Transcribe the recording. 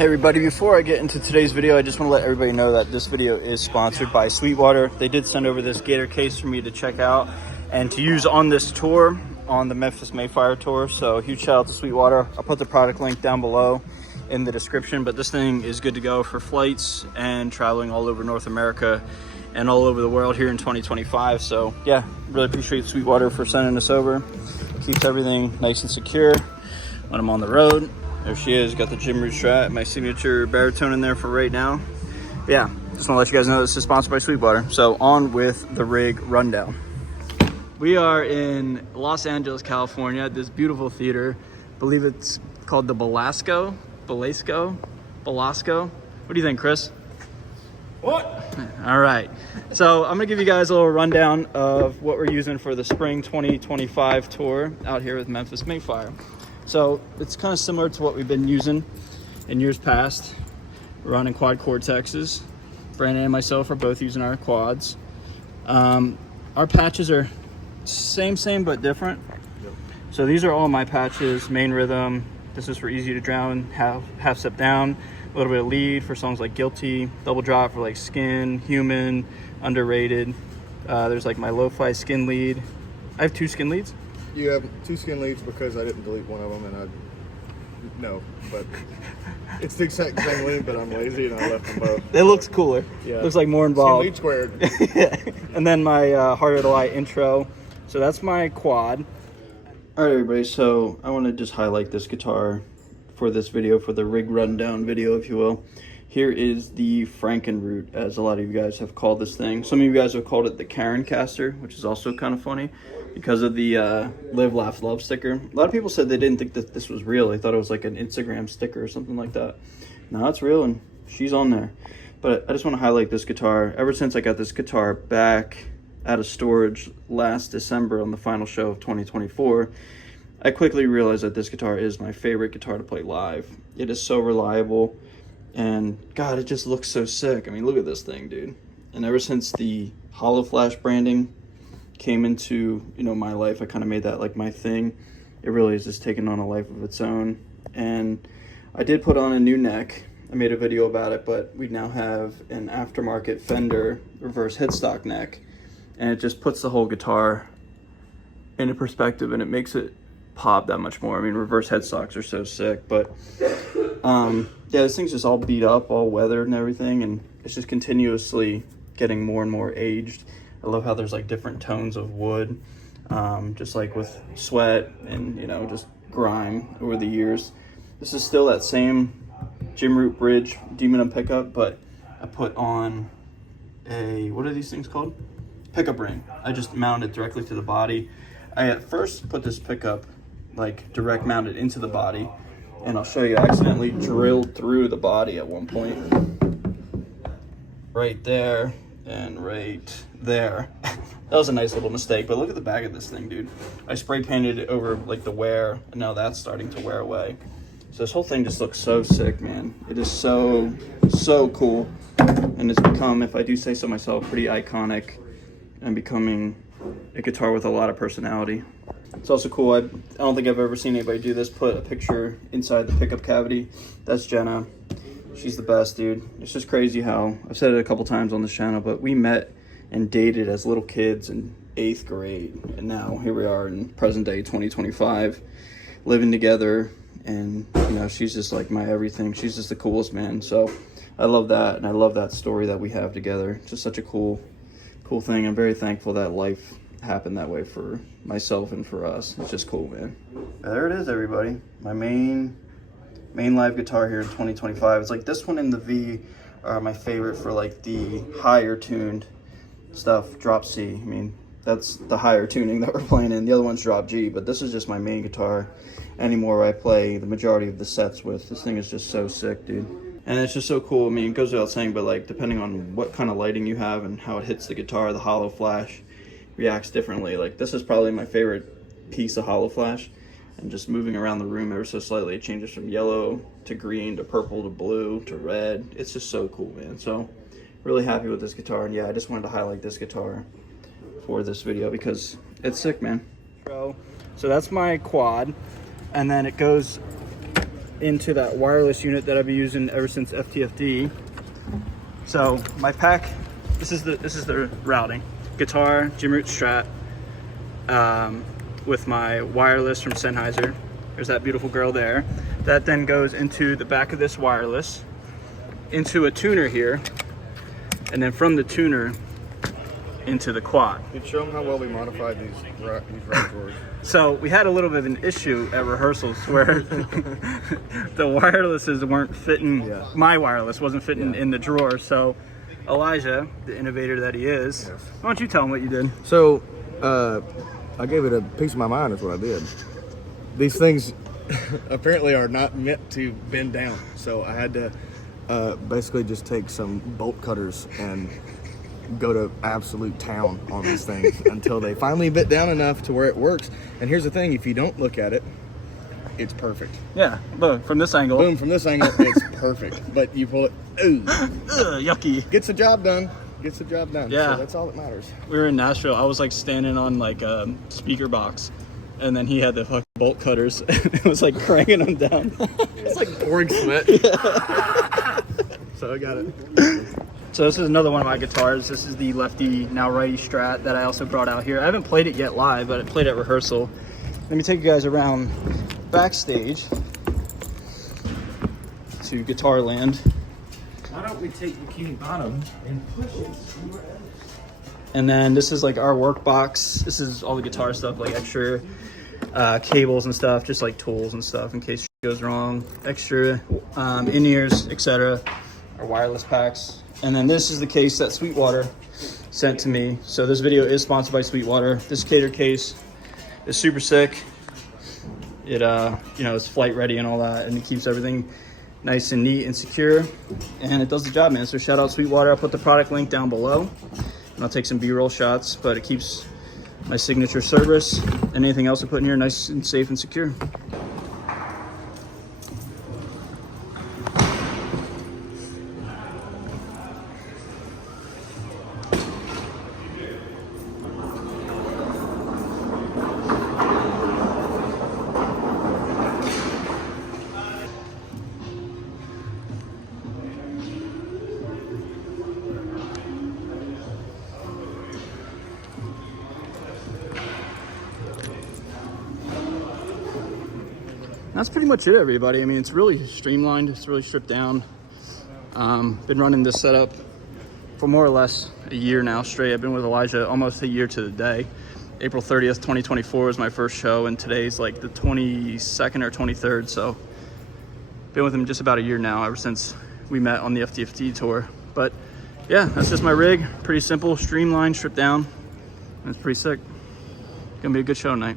Hey everybody, before I get into today's video, I just want to let everybody know that this video is sponsored by Sweetwater. They did send over this Gator case for me to check out and to use on this tour, on the Memphis Mayfire tour. So huge shout out to Sweetwater. I'll put the product link down below in the description, but this thing is good to go for flights and traveling all over North America and all over the world here in 2025. So yeah, really appreciate Sweetwater for sending this over. Keeps everything nice and secure when I'm on the road. There she is, got the Frankenroot strat, my signature baritone in there for right now. But yeah, just want to let you guys know this is sponsored by Sweetwater. So on with the rig rundown. We are in Los Angeles, California at this beautiful theater. I believe it's called the Belasco. What do you think, Chris? What? All right. So I'm gonna give you guys a little rundown of what we're using for the spring 2025 tour out here with Memphis Mayfire. So it's kind of similar to what we've been using in years past. We're running quad Cortexes. Brandon and myself are both using our quads. Our patches are same but different. Yep. So these are all my patches. Main rhythm. This is for easy to drown, half step down. A little bit of lead for songs like Guilty. Double drop for like Skin, Human, Underrated. There's like my lo-fi skin lead. I have 2 skin leads. You have 2 skin leads because I didn't delete one of them, and but it's the exact same lead, but I'm lazy and I left them both. It looks cooler. Yeah. Looks like more involved. Skin lead squared. Yeah. And then my Harder to Lie intro. So that's my quad. All right, everybody. So I want to just highlight this guitar for this video, for the rig rundown video, if you will. Here is the Frankenroot, as a lot of you guys have called this thing. Some of you guys have called it the Karen Caster, which is also kind of funny because of the Live, Laugh, Love sticker. A lot of people said they didn't think that this was real. They thought it was like an Instagram sticker or something like that. No, it's real, and she's on there. But I just want to highlight this guitar. Ever since I got this guitar back out of storage last December on the final show of 2024, I quickly realized that this guitar is my favorite guitar to play live. It is so reliable. And God, it just looks so sick. I mean, look at this thing, dude. And ever since the Hollow Flash branding came into, my life, I kind of made that like my thing. It really is just taking on a life of its own. And I did put on a new neck. I made a video about it, but we now have an aftermarket Fender reverse headstock neck. And it just puts the whole guitar into perspective, and it makes it pop that much more. I mean, reverse headstocks are so sick, but yeah, this thing's just all beat up, all weathered and everything, and it's just continuously getting more and more aged. I love how there's like different tones of wood, just like with sweat and just grime over the years. This is still that same Frankenroot bridge Demon pickup, but I put on a, what are these things called? Pickup ring. I just mounted directly to the body. I at first put this pickup like direct mounted into the body, and I'll show you, I accidentally drilled through the body at one point. Right there and right there. That was a nice little mistake, but look at the back of this thing, dude. I spray painted it over like the wear, and now that's starting to wear away. So this whole thing just looks so sick, man. It is so cool. And it's become, if I do say so myself, pretty iconic and becoming a guitar with a lot of personality. It's also cool, I don't think I've ever seen anybody do this, put a picture inside the pickup cavity. That's Jenna. She's the best, dude. It's just crazy how, I've said it a couple times on this channel, but we met and dated as little kids in 8th grade. And now here we are in present day 2025, living together. And she's just like my everything. She's just the coolest, man. So I love that, and I love that story that we have together. It's just such a cool thing. I'm very thankful that life happened that way for myself and for us. It's just cool, man. There it is, everybody. My main live guitar here in 2025. It's like this one and the V are my favorite for like the higher tuned stuff. Drop C. I mean, that's the higher tuning that we're playing in. The other one's drop G, but this is just my main guitar anymore. I play the majority of the sets with. This thing is just so sick, dude. And it's just so cool. I mean, it goes without saying, but like depending on what kind of lighting you have and how it hits the guitar, the Hollow Flash reacts differently. Like this is probably my favorite piece of Hollow Flash, and just moving around the room ever so slightly, it changes from yellow to green to purple to blue to red. It's just so cool, man. So really happy with this guitar, and yeah, I just wanted to highlight this guitar for this video because it's sick, man. So that's my quad, and then it goes into that wireless unit that I've been using ever since FTFD. So my pack, this is the routing. Guitar, Jim Root Strat, with my wireless from Sennheiser. There's that beautiful girl there. That then goes into the back of this wireless, into a tuner here, and then from the tuner into the quad. You'd show them how well we modified these rack drawers. So we had a little bit of an issue at rehearsals where the wirelesses weren't fitting. Yeah. My wireless wasn't fitting in the drawer. So Elijah, the innovator that he is, why don't you tell him what you did? So, I gave it a piece of my mind is what I did. These things apparently are not meant to bend down. So I had to basically just take some bolt cutters and go to absolute town on these things until they finally bit down enough to where it works. And here's the thing, if you don't look at it, it's perfect. Yeah, look, from this angle. Boom, from this angle, it's perfect. But you pull it, ooh. Yucky. Gets the job done. Gets the job done. Yeah. So that's all that matters. We were in Nashville. I was like standing on like a speaker box, and then he had the fucking bolt cutters. It was like cranking them down. It's like pouring sweat. So I got it. So this is another one of my guitars. This is the lefty, now righty Strat that I also brought out here. I haven't played it yet live, but I played it at rehearsal. Let me take you guys around backstage to Guitar Land. Why don't we take Bikini Bottom and push it somewhere else? And then this is like our work box. This is all the guitar stuff, like extra cables and stuff, just like tools and stuff in case shit goes wrong. Extra in-ears, etc. Our wireless packs. And then this is the case that Sweetwater sent to me. So this video is sponsored by Sweetwater. This Cater case is super sick. It you know, it's flight ready and all that, and it keeps everything nice and neat and secure, and it does the job, man. So shout out Sweetwater. I'll put the product link down below, and I'll take some B-roll shots, but it keeps my signature service and anything else I put in here nice and safe and secure. That's pretty much it, everybody. I mean, it's really streamlined. It's really stripped down. Been running this setup for more or less a year now straight. I've been with Elijah almost a year to the day. April 30th, 2024 was my first show, and today's like the 22nd or 23rd. So been with him just about a year now, ever since we met on the FTFD tour. But yeah, that's just my rig. Pretty simple, streamlined, stripped down. And it's pretty sick. Gonna be a good show tonight.